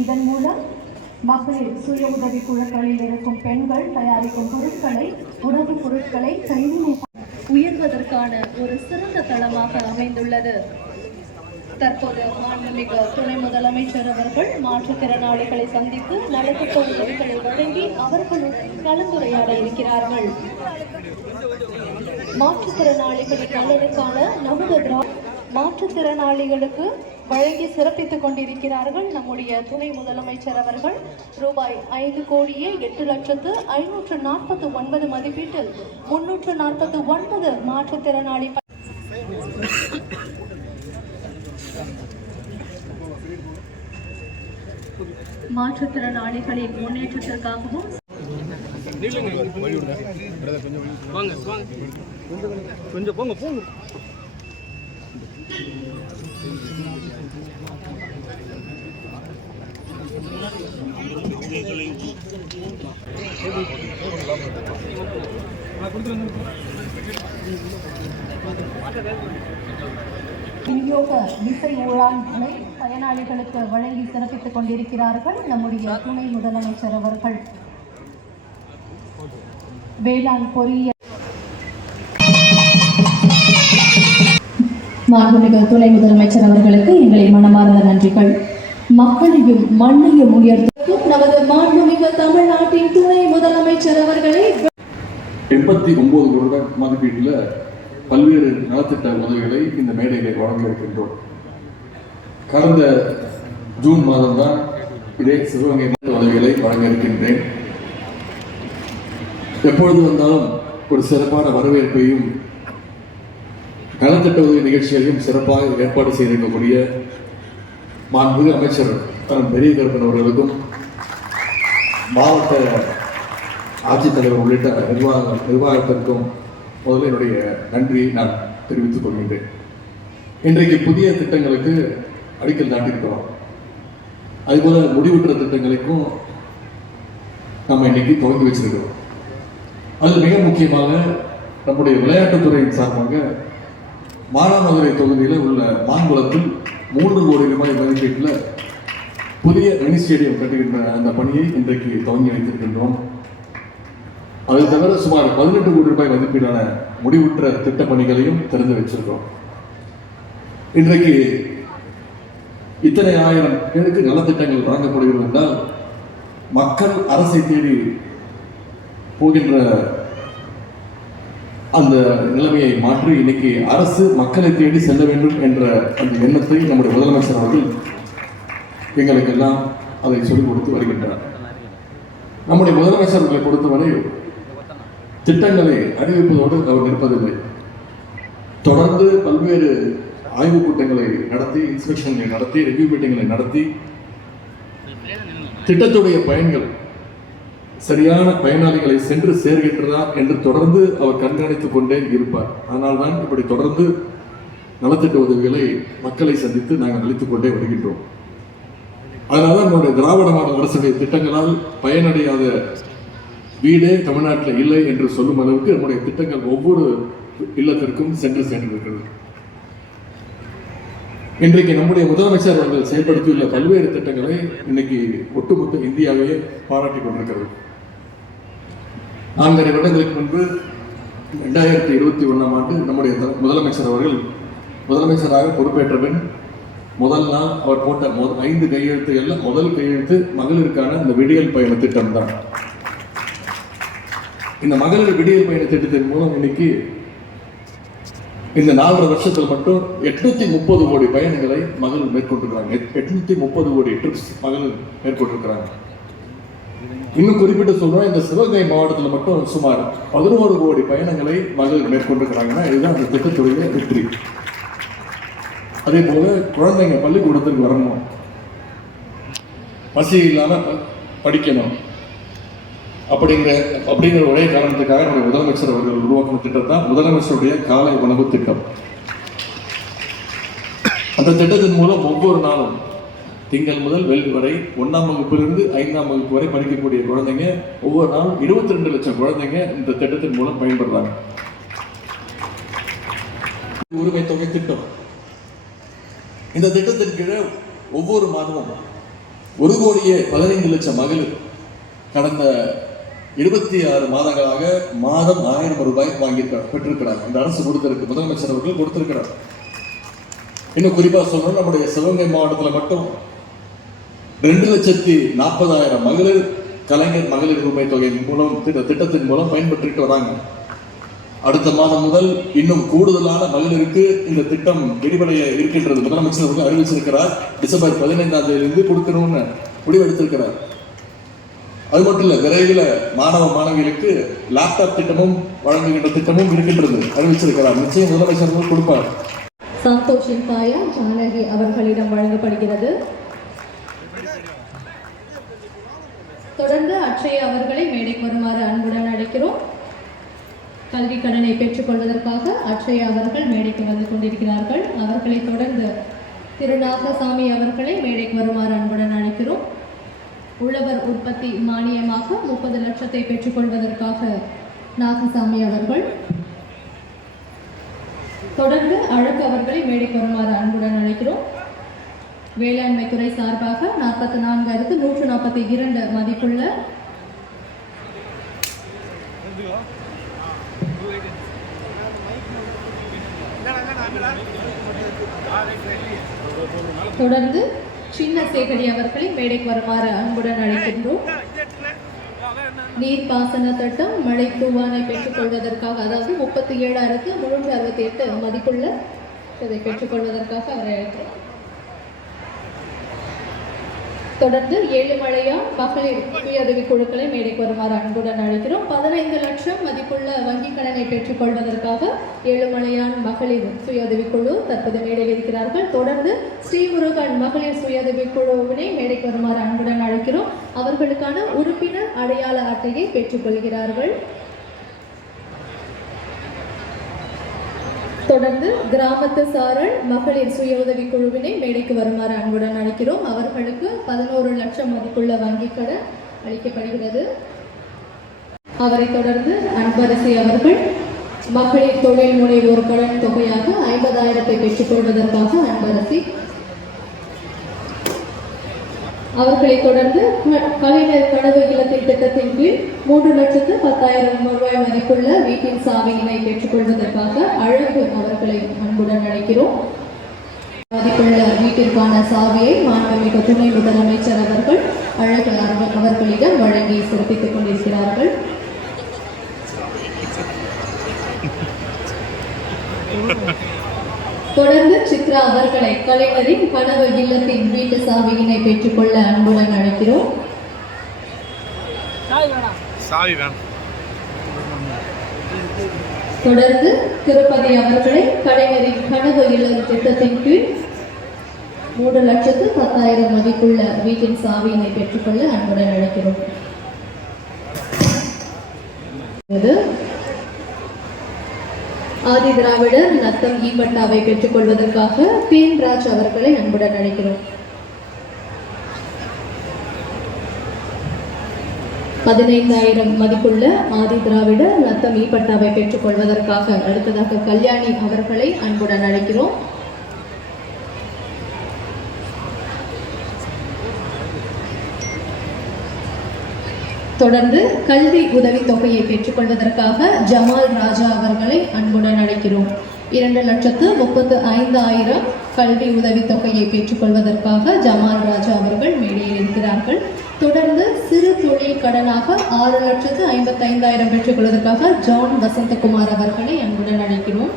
இதன் மூலம் மகளிர் சுய உதவி குழுக்களில் இருக்கும் பெண்கள் தயாரிக்கும் பொருட்களை உணவுப் பொருட்களை கைவினை உயர்வதற்கான ஒரு சிறந்த தளமாக அமைந்துள்ளது. தற்போது மாண்புமிகு துணை முதலமைச்சர் அவர்கள் மாற்றுத்திறனாளிகளை சந்தித்து நலத்திட்ட உதவிகளை வழங்கி அவர்களுடன் கலந்துரையாட இருக்கிறார்கள். மாற்றுத்திறனாளிகளின் நலனுக்கான நமது திரா மாற்றுத்திறனாளிகளுக்கு வழங்கி சிறப்பித்துக் கொண்டிருக்கிறார்கள் நம்முடைய துணை முதலமைச்சர் அவர்கள் ரூபாய் ஐந்து கோடியே எட்டு லட்சத்து ஐநூற்று நாற்பத்து ஒன்பது மதிப்பீட்டில் முன்னூற்று நாற்பத்து ஒன்பது மாற்றுத்திறனாளி மாற்றுத்திறனாளிகளின் முன்னேற்றத்திற்காகவும் வாங்க வாங்க கொஞ்சம் போங்க போங்க விநியோக இசை ஊழான்களை பயனாளிகளுக்கு வழங்கி சிறப்பித்துக் கொண்டிருக்கிறார்கள் நம்முடைய துணை முதலமைச்சர் அவர்கள். வேளாண் பொறியியல் மாண்புமிகு துணை முதலமைச்சர் அவர்களுக்கு எங்களை மனமார்ந்த நன்றிகள். மக்களையும் மண்ணையும் உயர்த்தும் நமது மாண்புமிகு தமிழ்நாட்டின் துணை முதலமைச்சர் அவர்களை எண்பத்தி ஒன்பது வருட மதிப்பீட்டில் பல்வேறு நலத்திட்ட உதவிகளை இந்த மேடைகளை வழங்க இருக்கின்றோம் கடந்த ஜூன் மாதம் தான் இதே சிவகங்கை உதவிகளை வழங்க இருக்கின்றேன் எப்பொழுது வந்தாலும் ஒரு சிறப்பான வரவேற்பையும் நலத்திட்ட உதவி நிகழ்ச்சிகளையும் சிறப்பாக ஏற்பாடு செய்திருக்கக்கூடிய மாண்புமிகு அமைச்சர் தன் பெரிய கருப்பன் அவர்களுக்கும் மாவட்ட ஆட்சித்தலைவர் உள்ளிட்ட நிர்வாக நிர்வாகத்திற்கும் முதல்ல என்னுடைய நன்றியை நான் தெரிவித்துக் கொள்கின்றேன். இன்றைக்கு புதிய திட்டங்களுக்கு அடிக்கல் நாட்டிருக்கிறோம் அதுபோல முடிவுற்ற திட்டங்களுக்கும் நம்ம இன்னைக்கு துவங்கி வச்சிருக்கிறோம். அது மிக முக்கியமாக நம்முடைய விளையாட்டுத்துறையின் சார்பாக மானாமதுரை தொகுதியில் உள்ள மாங்குளத்தில் மூன்று கோடி ரூபாய் மதிப்பீட்டில் புதிய மினி ஸ்டேடியம் கட்டுகின்ற அந்த பணியை இன்றைக்கு துவங்கி வைத்திருக்கின்றோம். அது தவிர சுமார் பதினெட்டு கோடி ரூபாய் மதிப்பீடான முடிவுற்ற திட்ட பணிகளையும் திறந்து வச்சிருக்கோம் இன்றைக்கு இத்தனை ஆயிரம் பேருக்கு நலத்திட்டங்கள் வழங்கப்படுகிறது என்றால் மக்கள் அரசை தேடி போகின்ற அந்த நிலைமையை மாற்றி இன்னைக்கு அரசு மக்களை தேடி செல்ல வேண்டும் என்ற அந்த எண்ணத்தை நம்முடைய முதலமைச்சர் அவர்கள் எங்களுக்கெல்லாம் அதை சொல்லிக் கொடுத்து வருகின்றனர் நம்முடைய முதலமைச்சர்களை பொறுத்தவரை திட்டங்களை அறிவிப்பதோடு அவர் நிற்பதில்லை. தொடர்ந்து பல்வேறு ஆய்வுக் கூட்டங்களை நடத்தி இன்ஸ்பெக்ஷன்களை நடத்தி ரிவ்யூ மீட்டிங்களை நடத்தி திட்டத்துடைய பயன்கள் சரியான பயனாளிகளை சென்று சேர்கின்றதா என்று தொடர்ந்து அவர் கண்காணித்துக் கொண்டே இருப்பார். அதனால்தான் இப்படி தொடர்ந்து நலத்திட்ட உதவிகளை மக்களை சந்தித்து நாங்கள் அளித்துக் கொண்டே வருகின்றோம். அதனால் நம்முடைய திராவிட மாடல் அரசுடைய திட்டங்களால் பயனடையாத வீடே தமிழ்நாட்டில் இல்லை என்று சொல்லும் அளவுக்கு நம்முடைய திட்டங்கள் ஒவ்வொரு இல்லத்திற்கும் சென்று சென்றிருக்கிறது இன்றைக்கு நம்முடைய முதலமைச்சர் அவர்கள் செயல்படுத்தியுள்ள பல்வேறு திட்டங்களை இன்னைக்கு ஒட்டுமொத்த இந்தியாவே பாராட்டிக் கொண்டிருக்கிறது. நான்கரை வருடங்களுக்கு முன்பு ரெண்டாயிரத்தி இருபத்தி ஒன்றாம் ஆண்டு நம்முடைய முதலமைச்சர் அவர்கள் முதலமைச்சராக பொறுப்பேற்ற பின் முதல் நாள் அவர் போட்ட முத ஐந்து கையெழுத்துகள்ல முதல் கையெழுத்து மகளிருக்கான இந்த விடியல் பயண திட்டம் தான். இந்த மகளிர் விடியல் பயண திட்டத்தின் மூலம் இன்னைக்கு இந்த நாலரை வருஷத்தில் மட்டும் எட்நூத்தி முப்பது கோடி பயணங்களை மகளிர் மேற்கொண்டிருக்கிறாங்க. எட்நூத்தி முப்பது கோடி ட்ரிப்ஸ் மகளிர் மேற்கொண்டிருக்கிறாங்க. இன்னும் குறிப்பிட்டு சொல்றோம் இந்த சிவகங்கை மாவட்டத்தில் மட்டும் சுமார் பதினோரு கோடி பயணங்களை மகளிர் மேற்கொண்டிருக்கிறாங்கன்னா இதுதான் அந்த திட்டத்துடைய வெற்றி. அதே போல குழந்தைங்க பள்ளிக்கூடத்துக்கு வரணும். பசி இல்லாம ப- படிக்கணும். அப்படிங்கிற அப்படிங்கிற ஒரே காரணத்துக்காக நம்முடைய முதலமைச்சர் அவர்கள் உருவாக்கின திட்டம் தான் முதலமைச்சருடைய காலை உணவு திட்டம். அந்த திட்டத்தின் மூலம் ஒவ்வொரு நாளும் திங்கள் முதல் வெள்ளி வரை ஒன்றாம் வகுப்பிலிருந்து ஐந்தாம் வகுப்பு வரை படிக்கக்கூடிய குழந்தைங்க ஒவ்வொரு நாளும் இருபத்தி ரெண்டு லட்சம் குழந்தைங்க இந்த திட்டத்தின் மூலம் பயன்படுறாங்க உரிமை தொகை திட்டம். இந்த திட்டத்தின் கீழே ஒவ்வொரு மாதமும் ஒரு கோடியே பதினைந்து லட்சம் மகளிர் கடந்த இருபத்தி ஆறு மாதங்களாக மாதம் ஆயிரம் ரூபாய் வாங்கியிருக்காங்க பெற்றிருக்கிறார் இந்த அரசு கொடுத்திருக்கு முதலமைச்சர் அவர்கள் கொடுத்திருக்கிறார். இன்னும் குறிப்பாக சொல்லணும் நம்முடைய சிவகங்கை மாவட்டத்தில் மட்டும் ரெண்டு லட்சத்தி நாற்பதாயிரம் மகளிர் கலைஞர் மகளிர் உரிமை தொகை மூலம் திட்ட திட்டத்தின் மூலம் பயன்பெற்றுட்டு வராங்க. அடுத்த மாதம் முதல் இன்னும் கூடுதலான மகளிருக்கு இந்த திட்டம் விரிவடைய இருக்கின்றது. முதலமைச்சர் அவர்கள் அறிவிச்சிருக்கிறார் டிசம்பர் பதினைந்தாம் தேதியிலிருந்து கொடுக்கணும்னு முடிவெடுத்திருக்கிறார். அது மட்டும் இல்லை விரைவில் மாணவ மாணவிகளுக்கு லேப்டாப் திட்டமும் வழங்குகின்ற திட்டமும் இருக்கின்றது. அறிவிச்சிருக்கிறார். நிச்சயம் முதலமைச்சர் கொடுப்பார். சந்தோஷின் தாயார் ஜானகி அவர்களிடம் வழங்கப்படுகிறது. தொடர்ந்து அச்சய அவர்களை மேடைக்கு வருமாறு அன்புடன் அழைக்கிறோம். கல்வி கடனை பெற்றுக்கொள்வதற்காக அச்சய அவர்கள் மேடைக்கு வந்து கொண்டிருக்கிறார்கள். அவர்களை தொடர்ந்து திருநாகசாமி அவர்களை மேடைக்கு வருமாறு அன்புடன் அழைக்கிறோம். உழவர் உற்பத்தி மானியமாக முப்பது லட்சத்தை பெற்றுக்கொள்வதற்காக நாகசாமி அவர்கள். தொடர்ந்து அழகு அவர்களை மேடைக்கு வருமாறு அன்புடன் அழைக்கிறோம். வேளாண்மை துறை சார்பாக நாற்பத்தி நான்காயிரத்து நூற்று நாற்பத்தி இரண்டு மதிப்புள்ள தொடர்ந்து சின்ன சேகரி அவர்களை மேடைக்கு வருமாறு அன்புடன் அழைக்கின்றோம். நீர்ப்பாசன திட்டம் மழை தூவானை பெற்றுக்கொள்வதற்காக அதாவது முப்பத்தி ஏழாயிரத்து முன்னூற்றி அறுபத்தி எட்டு மதிப்புள்ள இதை பெற்றுக்கொள்வதற்காக அவரை அழைக்கிறோம். தொடர்ந்து ஏழுமலையா மகளிர் சுயஉதவி குழுக்களை மேடைக்கு வருமாறு அன்புடன் அழைக்கிறோம். பதினைந்து லட்சம் மதிப்புள்ள வங்கிக் கடனை பெற்றுக்கொள்வதற்காக ஏழுமலையான் மகளிர் சுயஉதவி குழு தற்போது மேடையில் இருக்கிறார்கள். தொடர்ந்து ஸ்ரீமுருகன் மகளிர் சுயஉதவி குழுவினை மேடைக்கு வருமாறு அன்புடன் அழைக்கிறோம். அவர்களுக்கான உறுப்பினர் அடையாள அட்டையை பெற்றுக்கொள்கிறார்கள் தொடர்ந்து கிராமத்து சாரல் மகளிர் சுய உதவி குழுவினை மேடைக்கு வருமாறு அன்புடன் அழைக்கிறோம். அவர்களுக்கு பதினோரு லட்சம் மதிப்புள்ள வங்கிக் கடன் அளிக்கப்படுகிறது. அவரை தொடர்ந்து அன்பரசி அவர்கள் மகளிர் தொழில் முனைவோர் கடன் தொகையாக ஐம்பதாயிரத்தை பெற்றுக்கொள்வதற்காக அன்பரசி அவர்களை தொடர்ந்து க- கலைஞர் கனவு இல்லத்தின் திட்டத்தின் கீழ் மூன்று லட்சத்து பத்தாயிரம் ரூபாய் மதிப்புள்ள வீட்டின் சாவியினை பெற்றுக்கொள்வதற்காக அழகு அவர்களை அன்புடன் அழைக்கிறோம் மதிப்புள்ள வீட்டிற்கான சாவியை மாண்புமிகு துணை முதலமைச்சர் அவர்கள் அழகு அவர்களிடம் வழங்கி சிறப்பித்துக் கொண்டிருக்கிறார்கள் தொடர்ந்து சித்ரா அவர்களை கலைஞரின் கனவு இல்லத்தின் வீட்டு சாவியினை பெற்றுக்கொள்ள அன்புடன் அழைக்கிறோம். தொடர்ந்து திருப்பதி அவர்களை கலைஞரின் கனவு இல்லம் திட்டத்தின் கீழ் மூன்று லட்சத்து பத்தாயிரம் மதிப்புள்ள வீட்டின் சாவியினை பெற்றுக்கொள்ள அன்புடன் அழைக்கிறோம். இது ஆதி திராவிடர் நத்தம் ஈபட்டாவை பெற்றுக்கொள்வதற்காக தேன்ராஜ் அவர்களை அன்புடன் அழைக்கிறோம். பதினைந்தாயிரம் மதிப்புள்ள ஆதி திராவிடர் நத்தம் ஈபட்டாவை பெற்றுக்கொள்வதற்காக அடுத்ததாக கல்யாணி அவர்களை அன்புடன் அழைக்கிறோம். தொடர்ந்து கல்வி உதவி தொகையை பெற்றுக்கொள்வதற்காக ஜமால் ராஜா அவர்களை அன்புடன் அழைக்கிறோம். இரண்டு லட்சத்து முப்பத்து ஐந்து ஆயிரம் கல்வி உதவித்தொகையை பெற்றுக்கொள்வதற்காக ஜமால் ராஜா அவர்கள் மேடையில் இருக்கிறார்கள். தொடர்ந்து சிறு தொழில் கடனாக ஆறு லட்சத்து ஐம்பத்தைந்தாயிரம் பெற்றுக்கொள்வதற்காக ஜான் வசந்தகுமார் அவர்களை அன்புடன் அழைக்கிறோம்.